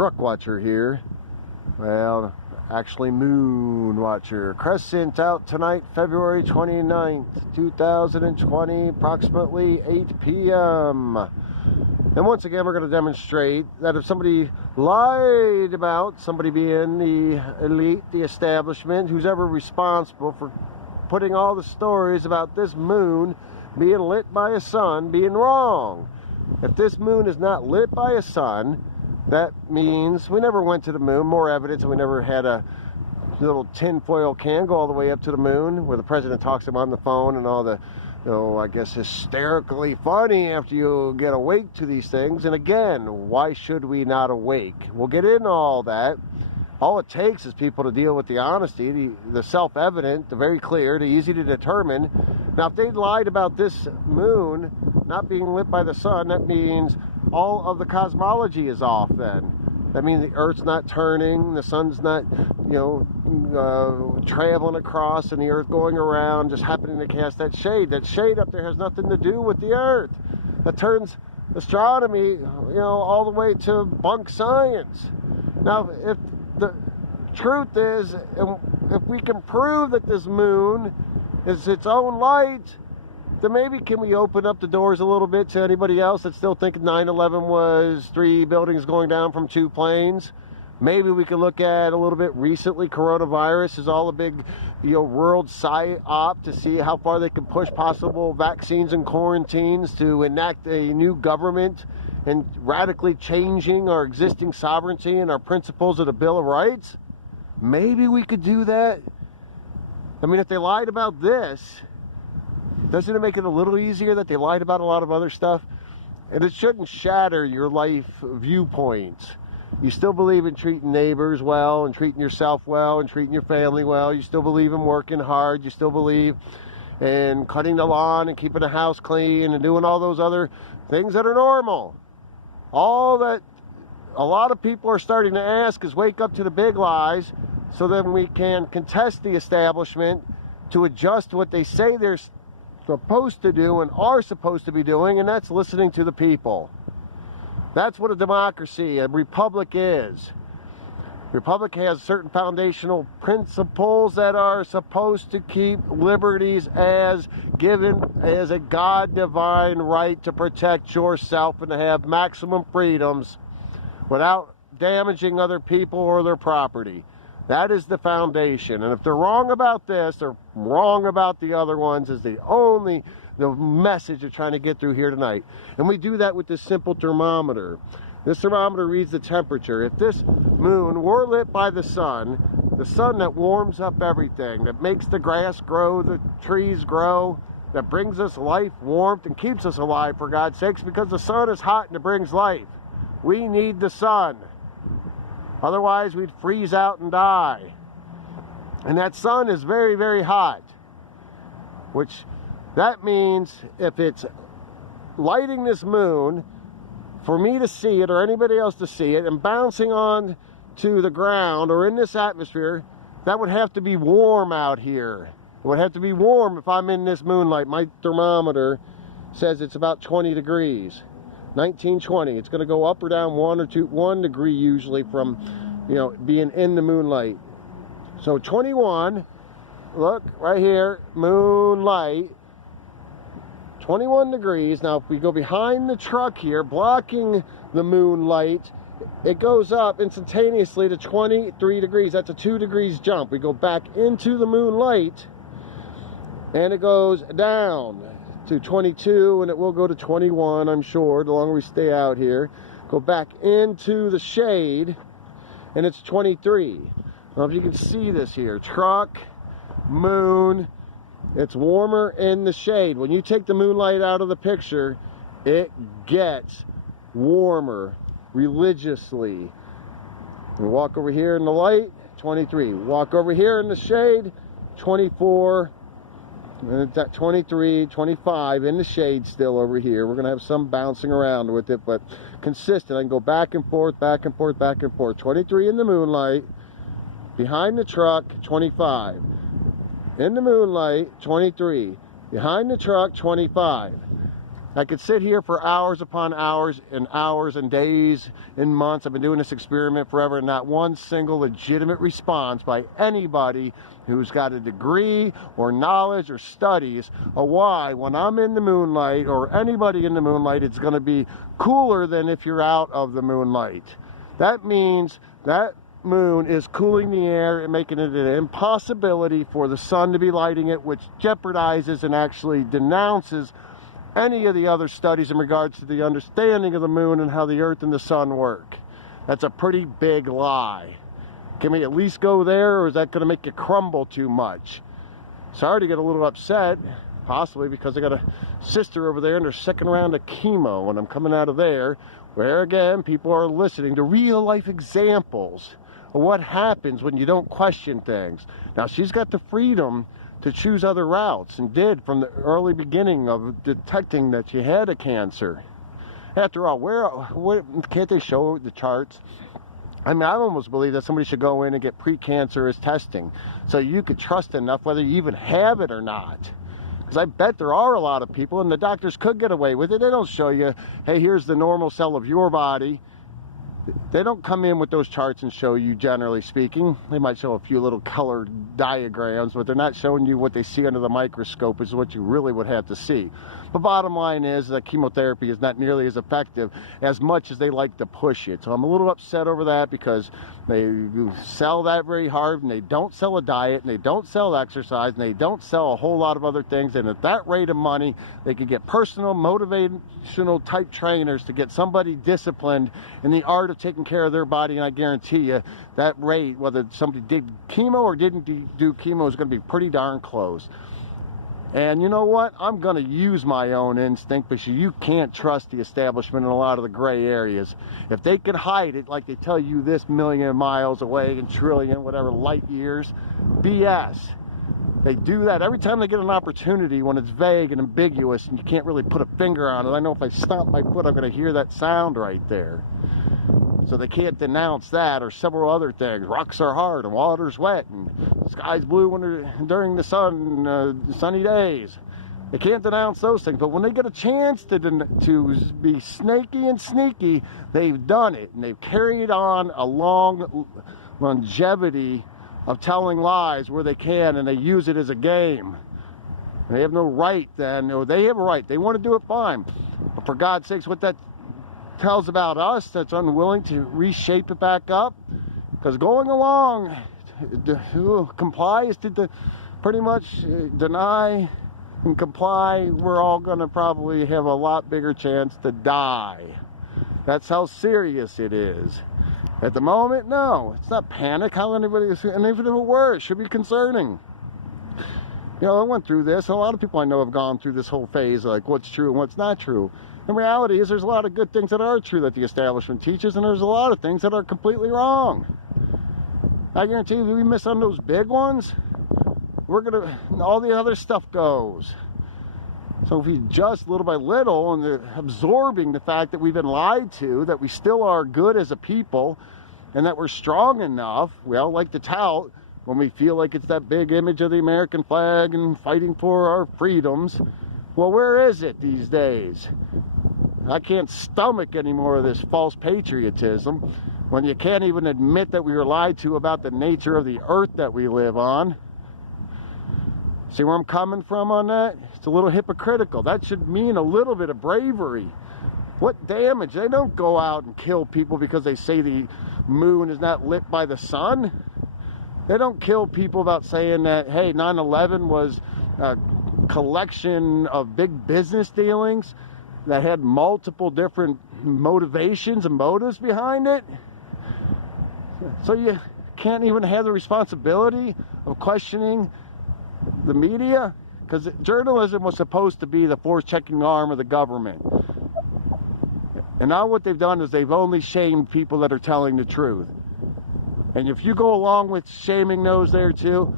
truck watcher here. Well, actually moon watcher. Crescent out tonight, February 29th, 2020, approximately 8 p.m. And once again, we're going to demonstrate that if somebody lied about somebody being the elite, the establishment, who's ever responsible for putting all the stories about this moon being lit by a sun being wrong. If this moon is not lit by a sun, that means we never went to the moon. More evidence that we never had a little tinfoil can go all the way up to the moon, where the president talks to him on the phone and all the, I guess, hysterically funny after you get awake to these things. And again, why should we not awake? We'll get into all that. All it takes is people to deal with the honesty, the self-evident, the very clear, the easy to determine. Now, if they lied about this moon not being lit by the sun, that means all of the cosmology is off then. That means the Earth's not turning, the sun's not, traveling across, and the Earth going around, just happening to cast that shade. That shade up there has nothing to do with the Earth. That turns astronomy, all the way to bunk science. Now, if the truth is, if we can prove that this moon is its own light, then maybe can we open up the doors a little bit to anybody else that's still thinking 9/11 was 3 buildings going down from 2 planes? Maybe we can look at a little bit recently, coronavirus is all a big, world psyop to see how far they can push possible vaccines and quarantines to enact a new government and radically changing our existing sovereignty and our principles of the Bill of Rights. Maybe we could do that. I mean, if they lied about this, doesn't it make it a little easier that they lied about a lot of other stuff? And it shouldn't shatter your life viewpoints. You still believe in treating neighbors well and treating yourself well and treating your family well. You still believe in working hard. You still believe in cutting the lawn and keeping the house clean and doing all those other things that are normal. All that a lot of people are starting to ask is wake up to the big lies, so then we can contest the establishment to adjust what they say they're supposed to do and are supposed to be doing, and that's listening to the people. That's what a democracy, a republic is. Republic has certain foundational principles that are supposed to keep liberties as given as a God-divine right to protect yourself and to have maximum freedoms without damaging other people or their property. That is the foundation. And if they're wrong about this, they're wrong about the other ones, is the message they're trying to get through here tonight. And we do that with this simple thermometer. This thermometer reads the temperature. If this moon were lit by the sun that warms up everything, that makes the grass grow, the trees grow, that brings us life, warmth, and keeps us alive, for God's sakes, because the sun is hot and it brings life. We need the sun. Otherwise, we'd freeze out and die. And that sun is very, very hot, which that means if it's lighting this moon for me to see it or anybody else to see it and bouncing on to the ground or in this atmosphere, that would have to be warm out here. It would have to be warm if I'm in this moonlight. My thermometer says it's about 20 degrees. 1920. It's going to go up or down 1 degree usually from, being in the moonlight. So 21, look right here, moonlight, 21 degrees. Now if we go behind the truck here, blocking the moonlight, it goes up instantaneously to 23 degrees. That's a 2 degrees jump. We go back into the moonlight and it goes down to 22, and it will go to 21, I'm sure, the longer we stay out here. Go back into the shade, and it's 23. I don't know if you can see this here. Truck, moon, it's warmer in the shade. When you take the moonlight out of the picture, it gets warmer religiously. We walk over here in the light, 23. Walk over here in the shade, 24. And it's at 23, 25 in the shade still over here. We're going to have some bouncing around with it, but consistent. I can go back and forth, back and forth, back and forth. 23 in the moonlight. Behind the truck, 25. In the moonlight, 23. Behind the truck, 25. I could sit here for hours upon hours and days and months. I've been doing this experiment forever, and not one single legitimate response by anybody who's got a degree or knowledge or studies of why, when I'm in the moonlight, or anybody in the moonlight, it's going to be cooler than if you're out of the moonlight. That means that moon is cooling the air and making it an impossibility for the sun to be lighting it, which jeopardizes and actually denounces any of the other studies in regards to the understanding of the moon and how the earth and the sun work. That's a pretty big lie. Can we at least go there, or is that going to make you crumble too much? Sorry to get a little upset, possibly because I got a sister over there in her second round of chemo, and I'm coming out of there, where again, people are listening to real life examples of what happens when you don't question things. Now, she's got the freedom to choose other routes, and did from the early beginning of detecting that she had a cancer. After all, where can't they show the charts? I mean, I almost believe that somebody should go in and get pre-cancerous testing so you could trust enough whether you even have it or not. Because I bet there are a lot of people, and the doctors could get away with it. They don't show you, hey, here's the normal cell of your body. They don't come in with those charts and show you, generally speaking. They might show a few little colored diagrams, but they're not showing you what they see under the microscope is what you really would have to see. The bottom line is that chemotherapy is not nearly as effective as much as they like to push it. So I'm a little upset over that, because they sell that very hard, and they don't sell a diet, and they don't sell exercise, and they don't sell a whole lot of other things. And at that rate of money, they could get personal motivational type trainers to get somebody disciplined in the art of taking care of their body, and I guarantee you that rate, whether somebody did chemo or didn't do chemo, is going to be pretty darn close. And you know what? I'm going to use my own instinct, because you can't trust the establishment in a lot of the gray areas. If they could hide it like they tell you this million miles away and trillion, whatever, light years, BS. They do that every time they get an opportunity when it's vague and ambiguous and you can't really put a finger on it. I know if I stomp my foot, I'm going to hear that sound right there. So they can't denounce that, or several other things. Rocks are hard and water's wet and the sky's blue during the sunny days. They can't denounce those things. But when they get a chance to be snaky and sneaky, they've done it. And they've carried on a long longevity of telling lies where they can, and they use it as a game. And they have no right then, or they have a right. They want to do it, fine. But for God's sakes, what that tells about us that's unwilling to reshape it back up, because going along to comply is to pretty much deny and comply. We're all going to probably have a lot bigger chance to die. That's how serious it is. At the moment, no, it's not panic. How anybody is, and even if it were, it should be concerning. You know, I went through this. A lot of people I know have gone through this whole phase, like what's true and what's not true. The reality is there's a lot of good things that are true that the establishment teaches, and there's a lot of things that are completely wrong. I guarantee you, if we miss on those big ones, all the other stuff goes. So if we just little by little, and absorbing the fact that we've been lied to, that we still are good as a people, and that we're strong enough, we all like to tout when we feel like it's that big image of the American flag and fighting for our freedoms. Well, where is it these days? I can't stomach any more of this false patriotism when you can't even admit that we were lied to about the nature of the earth that we live on. See where I'm coming from on that? It's a little hypocritical. That should mean a little bit of bravery. What damage? They don't go out and kill people because they say the moon is not lit by the sun. They don't kill people about saying that, hey, 9/11 was a collection of big business dealings that had multiple different motivations and motives behind it. So you can't even have the responsibility of questioning the media, because journalism was supposed to be the force-checking arm of the government. And now what they've done is they've only shamed people that are telling the truth. And if you go along with shaming those there too,